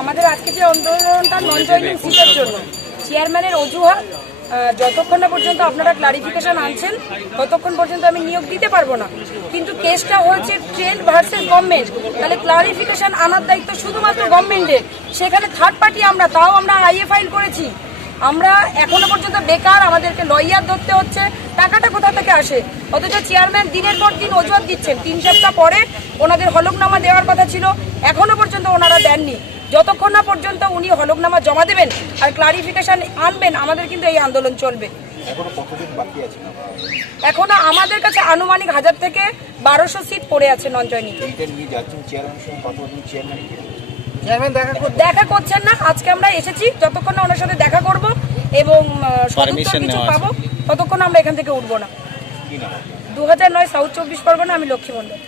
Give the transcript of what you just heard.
আমাদের আজকে যে আন্দোলনটা নন জয়েনিং সিটের জন্য চেয়ারম্যানের অজুহাত যতক্ষণ না পর্যন্ত আপনারা ক্লারিফিকেশন আনছেন ততক্ষণ পর্যন্ত আমি নিয়োগ দিতে পারবো না। কিন্তু কেসটা হচ্ছে ট্রেড ভার্সেস গভর্নমেন্ট, তাহলে ক্লারিফিকেশন আনার দায়িত্ব শুধুমাত্র গভর্নমেন্টের। সেখানে থার্ড পার্টি আমরা আইএ ফাইল করেছি। আমরা এখনো পর্যন্ত বেকার, আমাদেরকে লয়ার ধরতে হচ্ছে, টাকাটা কোথা থেকে আসে? অথচ চেয়ারম্যান দিনের পর দিন অজুহাত দিচ্ছেন। 3 সপ্তাহ পরে ওনাদের হলফনামা দেওয়ার কথা ছিল, এখনো পর্যন্ত ওনারা দেননি। যতক্ষণ না পর্যন্ত উনি হলফনামা জমা দেবেন আর ক্লারিফিকেশন আনবেন, আমাদের কিন্তু এই আন্দোলন চলবে। এখনো আমাদের কাছে আনুমানিক 1000 থেকে 1200 সিট পড়ে আছে নন জয়েনিং। দেখা করছেন না। আজকে আমরা এসেছি, যতক্ষণ না ওনার সাথে দেখা করব এবং কিছু পাবো ততক্ষণ আমরা এখান থেকে উঠবো না। 2009 সাউথ 24 পরগনা, আমি লক্ষ্মী মন্ডল।